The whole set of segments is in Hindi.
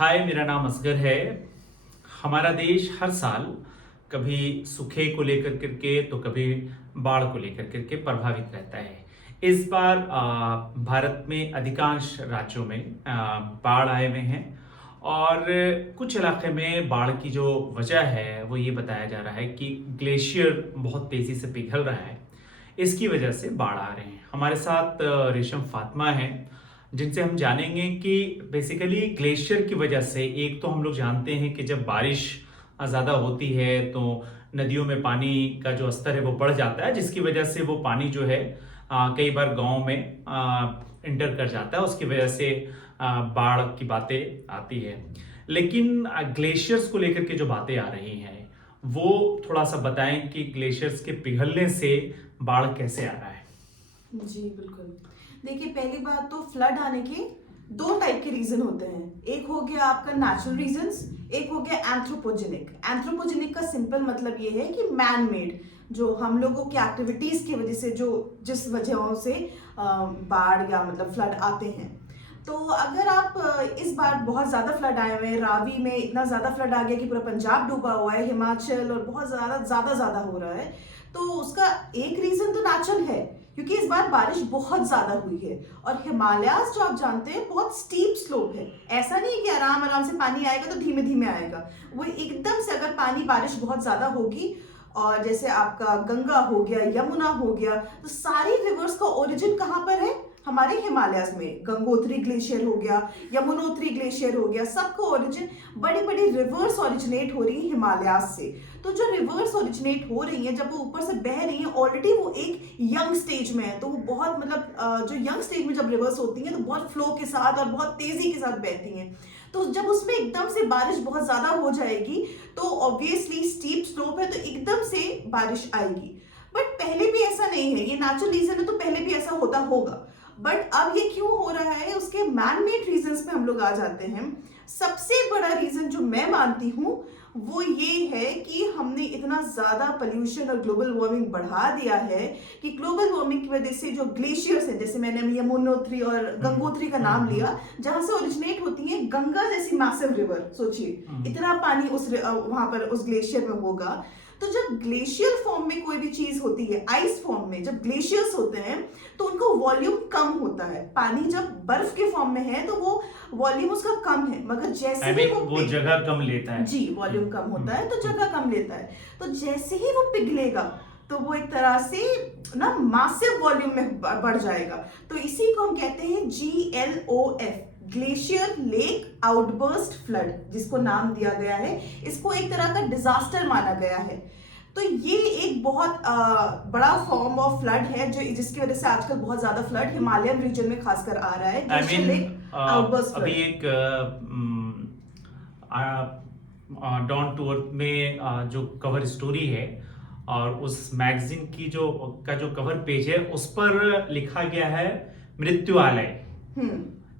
हाय, मेरा नाम असगर है। हमारा देश हर साल कभी सूखे को लेकर करके तो कभी बाढ़ को लेकर करके प्रभावित रहता है। इस बार भारत में अधिकांश राज्यों में बाढ़ आए हुए हैं और कुछ इलाके में बाढ़ की जो वजह है वो ये बताया जा रहा है कि ग्लेशियर बहुत तेजी से पिघल रहा है। इसकी वजह से बाढ़ आ रहे हैं। हमारे साथ रेशम फातिमा है जिनसे हम जानेंगे कि बेसिकली ग्लेशियर की वजह से एक तो हम लोग जानते हैं कि जब बारिश ज़्यादा होती है तो नदियों में पानी का जो स्तर है वो बढ़ जाता है, जिसकी वजह से वो पानी जो है कई बार गांव में इंटर कर जाता है। उसकी वजह से बाढ़ की बातें आती है। लेकिन ग्लेशियर्स को लेकर के जो बातें आ रही हैं वो थोड़ा सा बताएं कि ग्लेशियर्स के पिघलने से बाढ़ कैसे आ रहा है। जी बिल्कुल। देखिए, पहली बात तो फ्लड आने के दो टाइप के रीजन होते हैं। एक हो गया आपका नेचुरल रीजंस, एक हो गया एंथ्रोपोजेनिक। एंथ्रोपोजेनिक का सिंपल मतलब ये है कि मैन मेड, जो हम लोगों की एक्टिविटीज की वजह से जो जिस वजहों से बाढ़ या मतलब फ्लड आते हैं। तो अगर आप इस बार बहुत ज़्यादा फ्लड आए हुए हैं, रावी में इतना ज़्यादा फ्लड आ गया कि पूरा पंजाब डूबा हुआ है, हिमाचल और बहुत ज़्यादा हो रहा है, तो उसका एक रीज़न तो नेचुरल है क्योंकि इस बार बारिश बहुत ज़्यादा हुई है। और हिमालयाज जो आप जानते हैं बहुत स्टीप स्लोप है। ऐसा नहीं है कि आराम आराम से पानी आएगा तो धीमे धीमे आएगा। वो एकदम से अगर पानी बारिश बहुत ज़्यादा होगी और जैसे आपका गंगा हो गया, यमुना हो गया, तो सारी रिवर्स का ओरिजिन कहाँ पर है? हमारे हिमालयस में। गंगोत्री ग्लेशियर हो गया, यमुनोत्री ग्लेशियर हो गया, सबका ओरिजिन बड़ी बड़ी रिवर्स ओरिजिनेट हो रही है हिमालयास से। तो जो रिवर्स ओरिजिनेट हो रही है, जब वो ऊपर से बह रही है, ऑलरेडी वो एक यंग स्टेज में है, तो वो बहुत मतलब जो यंग स्टेज में जब रिवर्स होती है तो बहुत फ्लो के साथ और बहुत तेजी के साथ बहती हैं। तो जब उसमें एकदम से बारिश बहुत ज्यादा हो जाएगी तो ऑब्वियसली स्टीप स्लोप है तो एकदम से बारिश आएगी। बट पहले भी ऐसा नहीं है, ये नेचुरल रीजन है तो पहले भी ऐसा होता होगा। बट अब ये क्यों हो रहा है, उसके मैन मेड रीजंस पे हम लोग आ जाते हैं। सबसे बड़ा रीजन जो मैं मानती हूँ वो ये है कि हमने इतना ज्यादा पोल्यूशन और ग्लोबल वार्मिंग बढ़ा दिया है कि ग्लोबल वार्मिंग की वजह से जो ग्लेशियर्स हैं, जैसे मैंने यमुनोत्री और गंगोत्री का नाम लिया, जहां से ओरिजिनेट होती है गंगा जैसी मैसिव रिवर, सोचिए इतना पानी उस वहां पर उस ग्लेशियर में होगा। तो जब ग्लेशियर फॉर्म में कोई भी चीज होती है, आइस फॉर्म में जब ग्लेशियर्स होते हैं तो उनका वॉल्यूम कम होता है। पानी जब बर्फ के फॉर्म में है तो वो वॉल्यूम उसका कम है, मगर जैसे ही वो जगह कम लेता है। जी, वॉल्यूम कम होता है तो जगह कम लेता है। तो जैसे ही वो पिघलेगा तो वो एक तरह से ना मासिव वॉल्यूम में बढ़ जाएगा। तो इसी को हम कहते हैं GLOF, glacier lake outburst flood, जिसको नाम दिया गया है। इसको एक तरह का डिजास्टर माना गया है। तो ये एक बहुत बड़ा फॉर्म ऑफ फ्लड है जो जिसकी वजह से आजकल बहुत ज्यादा फ्लड हिमालयन रीजन में खासकर आ रहा है। Glacier lake outburst flood. अभी एक डॉन टू अर्थ में जो कवर स्टोरी है और उस मैगजीन की जो कवर पेज है उस पर लिखा गया है मृत्युआलय,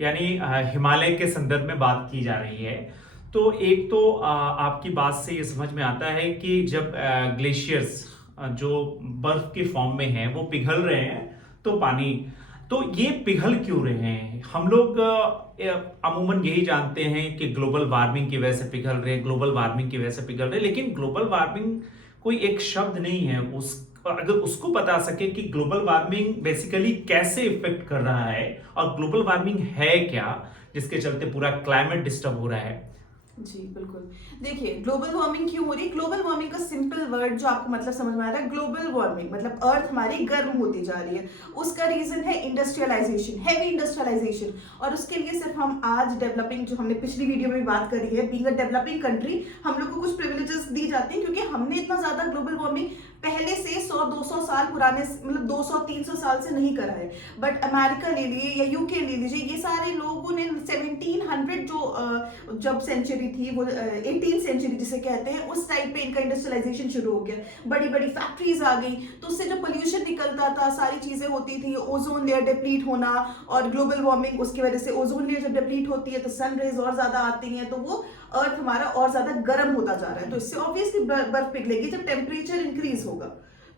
यानी हिमालय के संदर्भ में बात की जा रही है। तो एक तो आपकी बात से ये समझ में आता है कि जब ग्लेशियर्स जो बर्फ के फॉर्म में हैं वो पिघल रहे हैं तो पानी, तो ये पिघल क्यों रहे हैं? हम लोग अमूमन यही जानते हैं कि ग्लोबल वार्मिंग की वजह से पिघल रहे हैं, ग्लोबल वार्मिंग की वजह से पिघल रहे हैं, लेकिन ग्लोबल वार्मिंग कोई एक शब्द नहीं है। अगर उसको बता सके कि ग्लोबल वार्मिंग बेसिकली कैसे इफेक्ट कर रहा है और ग्लोबल वार्मिंग है क्या जिसके चलते पूरा क्लाइमेट डिस्टर्ब हो रहा है। जी बिल्कुल। देखिए, ग्लोबल वार्मिंग क्यों हो रही है? ग्लोबल वार्मिंग का सिंपल वर्ड जो आपको मतलब समझ में आ रहा है, ग्लोबल वार्मिंग मतलब अर्थ हमारी गर्म होती जा रही है। उसका रीजन है इंडस्ट्रियलाइजेशन, हैवी इंडस्ट्रियलाइजेशन। और उसके लिए सिर्फ हम आज डेवलपिंग, जो हमने पिछली वीडियो में बात करी है, बीइंग अ डेवलपिंग कंट्री, हम लोग को कुछ प्रिविलेजेस दी जाती हैं क्योंकि हमने इतना ज्यादा ग्लोबल वार्मिंग पहले से 100-200 साल पुराने, मतलब 200-300 साल से नहीं करा है। बट अमेरिका ले लिए या यूके ले लीजिए, ये सारे लोगों ने 1700 जो जब सेंचुरी थी वो 18th सेंचुरी जिसे कहते हैं, उस टाइम पे इनका इंडस्ट्रियलाइजेशन शुरू हो गया। बड़ी बड़ी फैक्ट्रीज आ गई तो उससे जो पोल्यूशन निकलता था, सारी चीजें होती थी, ओजोन लेयर डिप्लीट होना और ग्लोबल वार्मिंग, उसकी वजह से ओजोन लेयर जब डिप्लीट होती है तो सन रेज और ज्यादा आती हैं, तो वो अर्थ हमारा और ज्यादा गर्म होता जा रहा है। तो इससे ऑब्वियसली बर्फ पिघलेगी जब टेम्परेचर इंक्रीज होगा।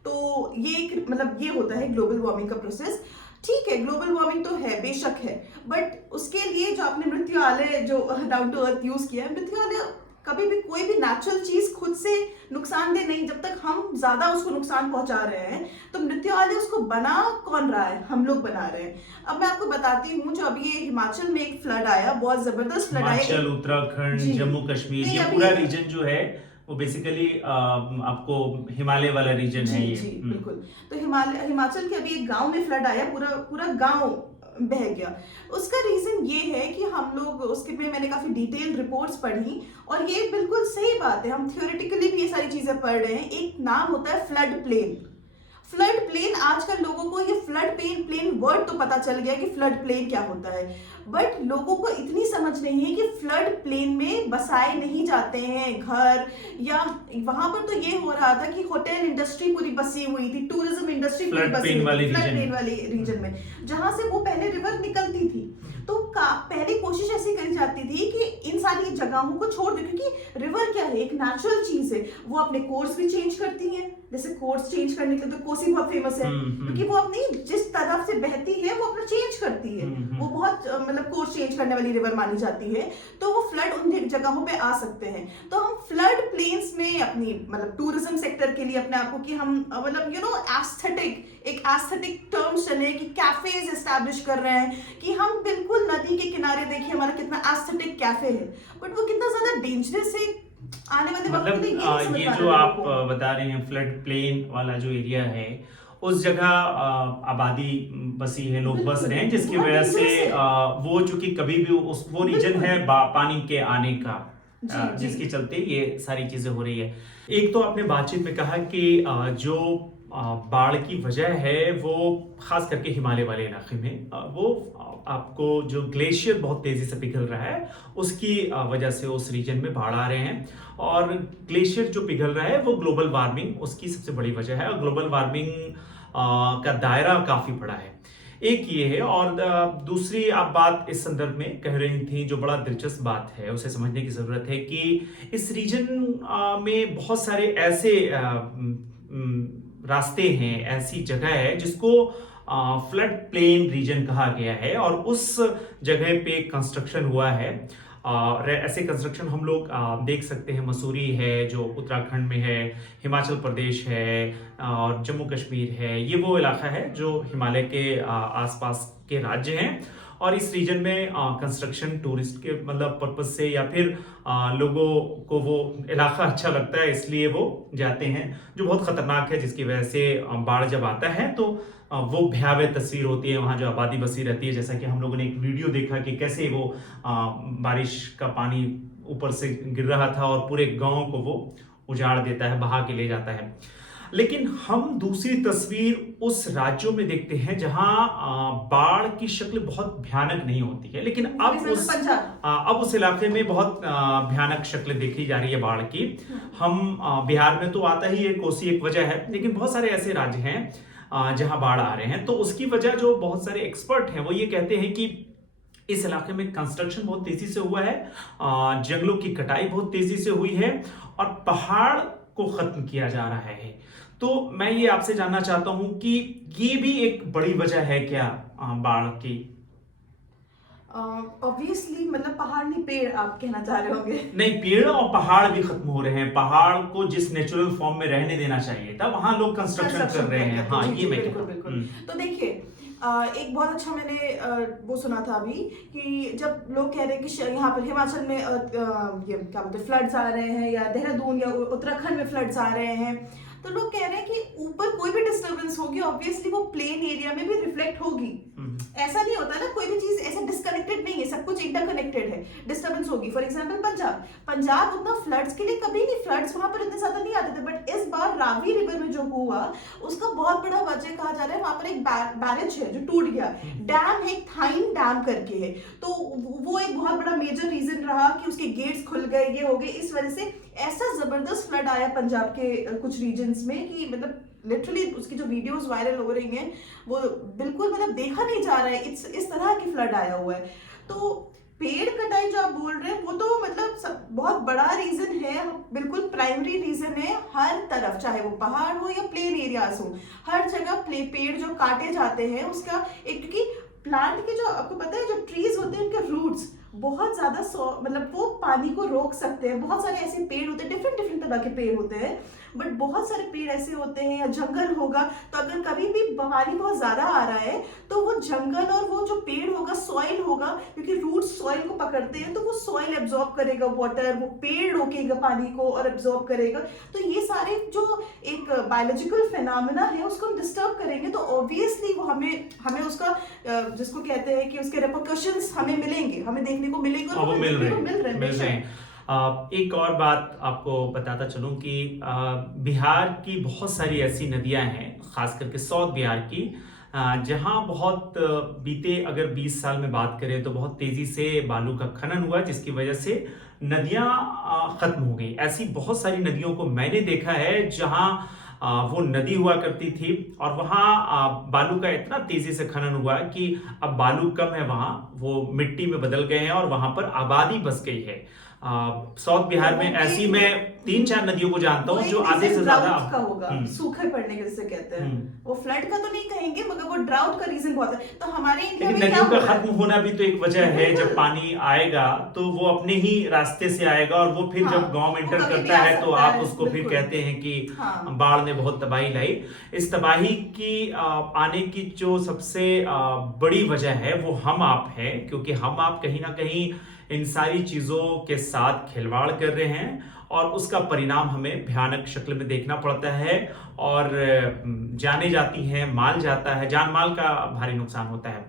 तो ये मतलब ये होता है ग्लोबल वार्मिंग का प्रोसेस। ठीक है, ग्लोबल वार्मिंग तो है, बेशक है, बट उसके लिए जो आपने मृत्यु आलय जो डाउन टू अर्थ यूज किया है, मृत्यु आलय कभी भी कोई भी नेचुरल चीज खुद से नुकसानदेह नहीं, जब तक हम ज्यादा उसको नुकसान पहुंचा रहे हैं। तो मृत्यु आलय उसको बना कौन रहा है? हम लोग बना रहे हैं। अब मैं आपको बताती हूँ, जो अभी ये हिमाचल में एक फ्लड आया, बहुत जबरदस्त फ्लड आया, हिमाचल, उत्तराखंड, जी। जम्मू कश्मीर, नहीं, ये अभी पूरा रीजन जो है वो बेसिकली आपको हिमालय वाला रीजन है जी ये। जी बिल्कुल। तो हिमाचल के अभी एक गांव में फ्लड आया, पूरा पूरा गांव बह गया। उसका रीजन ये है कि हम लोग उसके में मैंने काफी डिटेल रिपोर्ट्स पढ़ी, और ये बिल्कुल सही बात है, हम थियोरेटिकली भी ये सारी चीजें पढ़ रहे हैं। एक नाम होता है फ्लड प्लेन। फ्लड प्लेन, आजकल लोगों को ये फ्लड प्लेन वर्ड तो पता चल गया कि फ्लड प्लेन क्या होता है, बट लोगों को इतनी समझ नहीं है कि फ्लड प्लेन में बसाए नहीं जाते हैं घर, या वहां पर तो ये हो रहा था कि होटल इंडस्ट्री पूरी बसी हुई थी, टूरिज्म इंडस्ट्री पूरी बसी हुई थी फ्लड प्लेन वाली रीजन में, जहां से वो पहले रिवर निकलती थी। तो पहले कोशिश ऐसी करी जाती थी कि इन सारी जगहों को छोड़ दे, क्योंकि रिवर क्या है, एक नेचुरल चीज है, वो अपने कोर्स भी चेंज करती है। जैसे कोर्स चेंज करने के लिए तो कोसी बहुत फेमस है, क्योंकि वो अपनी जिस तरफ से बहती है वो अपना चेंज करती है, वो बहुत मतलब कोर्स चेंज करने वाली रिवर मानी जाती है। तो वो फ्लड उन जगहों पे आ सकते हैं। तो हम फ्लड प्लेन्स में अपनी मतलब टूरिज्म सेक्टर के लिए अपने आप को, कि हम मतलब एक एस्थेटिक टर्म्स चले, कि कैफेज एस्टैब्लिश कर रहे हैं, कि हम बिल्कुल नदी के किनारे देखिए हमारा कितना एस्थेटिक कैफे है, बट वो कितना ज्यादा डेंजरस है आने वाले वक्त में, मतलब ये जो आप बता रहे हैं फ्लड प्लेन वाला जो एरिया है, उस जगह आबादी बसी है, लोग बस रहे हैं, जिसकी वजह से वो चूंकि कभी भी वो रीजन है पानी के आने का, जिसके चलते ये सारी चीजें हो रही है। एक तो आपने बातचीत में कहा कि जो बाढ़ की वजह है वो खास करके हिमालय वाले इलाके में वो आपको जो ग्लेशियर बहुत तेजी से पिघल रहा है उसकी वजह से उस रीजन में बाढ़ आ रहे हैं, और ग्लेशियर जो पिघल रहा है वो ग्लोबल वार्मिंग उसकी सबसे बड़ी वजह है, और ग्लोबल वार्मिंग का दायरा काफी बड़ा है। एक ये है, और दूसरी आप बात इस संदर्भ में कह रही थी जो बड़ा दिलचस्प बात है, उसे समझने की जरूरत है कि इस रीजन में बहुत सारे ऐसे रास्ते हैं, ऐसी जगह है जिसको फ्लड प्लेन रीजन कहा गया है, और उस जगह पे कंस्ट्रक्शन हुआ है। और ऐसे कंस्ट्रक्शन हम लोग देख सकते हैं, मसूरी है जो उत्तराखंड में है, हिमाचल प्रदेश है और जम्मू कश्मीर है, ये वो इलाका है जो हिमालय के आसपास के राज्य हैं, और इस रीजन में कंस्ट्रक्शन टूरिस्ट के मतलब पर्पज से, या फिर लोगों को वो इलाका अच्छा लगता है इसलिए वो जाते हैं, जो बहुत खतरनाक है, जिसकी वजह से बाढ़ जब आता है तो वो भयावह तस्वीर होती है, वहां जो आबादी बसी रहती है। जैसा कि हम लोगों ने एक वीडियो देखा कि कैसे वो बारिश का पानी ऊपर से गिर रहा था और पूरे गांव को वो उजाड़ देता है, बहा के ले जाता है। लेकिन हम दूसरी तस्वीर उस राज्यों में देखते हैं जहां बाढ़ की शक्ल बहुत भयानक नहीं होती है, लेकिन अब उस इलाके में बहुत भयानक शक्ल देखी जा रही है बाढ़ की। हम बिहार में तो आता ही है, कोसी एक वजह है, लेकिन बहुत सारे ऐसे राज्य हैं जहां बाढ़ आ रहे हैं। तो उसकी वजह जो बहुत सारे एक्सपर्ट हैं वो ये कहते हैं कि इस इलाके में कंस्ट्रक्शन बहुत तेजी से हुआ है, जंगलों की कटाई बहुत तेजी से हुई है, और पहाड़ को खत्म किया जा रहा है। तो मैं ये आपसे जानना चाहता हूं कि ये भी एक बड़ी वजह है क्या बाढ़ की? ऑब्वियसली मतलब पहाड़ नहीं, पेड़ आप कहना चाह रहे होंगे। नहीं, पेड़ और पहाड़ भी खत्म हो रहे हैं। पहाड़ को जिस नेचुरल फॉर्म में रहने देना चाहिए था वहां लोग कंस्ट्रक्शन कर रहे हैं। हाँ, ये मैं कहता हूं। तो देखिए एक बहुत अच्छा मैंने वो सुना था अभी, कि जब लोग कह रहे हैं कि यहाँ पर हिमाचल में ये क्या बोलते हैं फ्लड्स आ रहे हैं, या देहरादून या उत्तराखंड में फ्लड्स आ रहे हैं, तो लोग कह रहे हैं कि ऊपर कोई भी डिस्टर्बेंस होगी ऑब्वियसली वो प्लेन एरिया में भी रिफ्लेक्ट होगी। ऐसा नहीं होता ना, कोई भी चीज ऐसा डिस्कनेक्टेड नहीं है, सब कुछ इंटरकनेक्टेड है, डिस्टर्बेंस होगी। फॉर एग्जांपल पंजाब उतना फ्लड्स के लिए कभी नहीं, फ्लड्स वहां पर इतने ज्यादा नहीं आते थे, बट इस बार रावी रिवर में जो हुआ उसका बहुत बड़ा वजह कहा जा रहा है, वहां पर एक बैरेज है जो टूट गया, डैम है, थाइन डैम करके है, तो वो एक बहुत बड़ा मेजर रीजन रहा कि उसके गेट्स खुल गए, ये हो गए, इस वजह से ऐसा जबरदस्त फ्लड आया पंजाब के कुछ रीजन्स में कि मतलब लिटरली उसकी जो वीडियोस वायरल हो रही हैं वो बिल्कुल मतलब देखा नहीं जा रहा है, इस तरह की फ्लड आया हुआ है। तो पेड़ कटाई जो आप बोल रहे हैं वो तो मतलब बहुत बड़ा रीजन है, बिल्कुल प्राइमरी रीजन है। हर तरफ, चाहे वो पहाड़ हो या प्लेन एरियाज हो, हर जगह पेड़ जो काटे जाते हैं उसका एक, क्योंकि प्लांट के जो, आपको पता है जो ट्रीज होते हैं उनके रूट्स बहुत ज्यादा मतलब वो पानी को रोक सकते हैं। बहुत सारे ऐसे पेड़ होते हैं, डिफरेंट डिफरेंट तरह के पेड़ होते हैं, बट बहुत सारे पेड़ ऐसे होते हैं, या जंगल होगा तो अगर कभी भी पानी बहुत ज्यादा आ रहा है तो वो जंगल और वो जो पेड़ होगा, सॉइल होगा, क्योंकि रूट्स सॉइल को पकड़ते हैं, तो वो सॉइल एब्जॉर्ब करेगा वाटर, वो पेड़ रोकेगा पानी को और एब्जॉर्ब करेगा। तो ये सारे जो एक बायोलॉजिकल फिनोमेना है उसको हम डिस्टर्ब करेंगे तो ऑब्वियसली वो हमें उसका जिसको कहते हैं कि उसके रिपरकशंस हमें मिलेंगे, हमें देखने को मिलेंगे, और वो वो मिल देखने रहे को मिल रहे हैं, मिल रहे हैं। हैं। एक और बात आपको बताता चलूं कि बिहार की बहुत सारी ऐसी नदियां हैं, खास करके साउथ बिहार की, जहां बहुत बीते अगर 20 साल में बात करें तो बहुत तेजी से बालू का खनन हुआ, जिसकी वजह से नदियां खत्म हो गई। ऐसी बहुत सारी नदियों को मैंने देखा है जहां वो नदी हुआ करती थी और वहां बालू का इतना तेजी से खनन हुआ कि अब बालू कम है, वहां वो मिट्टी में बदल गए हैं और वहां पर आबादी बस गई है। साउथ बिहार तो में वो ऐसी भी मैं 3-4 नदियों को जानता वो हूँ एक जो आधे रीजन से ज्यादा ड्राउट का होगा, सूखे पड़ने के जिसे कहते हैं। हम्म। वो फ्लड का तो नहीं कहेंगे, मगर वो ड्राउट का रीजन बहुत है। तो हमारे इंडिया लेकिन में क्या नदियों का हो रहा है? खत्म होना भी तो एक वजह है। जब बिल्कुल। पानी आएगा तो वो अपने ही रास्ते से आएगा और वो फिर हाँ, जब गांव वो एंटर कभी भी करता आ है तो सकता आप है, उसको फिर बिल्कुल। कहते हैं कि हाँ। बाढ़ ने बहुत तबाही लाई। इस तबाही की आने की जो सबसे बड़ी वजह है वो हम आप हैं, क्योंकि हम आप कहीं ना कहीं इन सारी चीजों के साथ खिलवाड़ कर रहे हैं और उसका परिणाम हमें भयानक शक्ल में देखना पड़ता है। और जाने जाती हैं, माल जाता है, जान माल का भारी नुकसान होता है।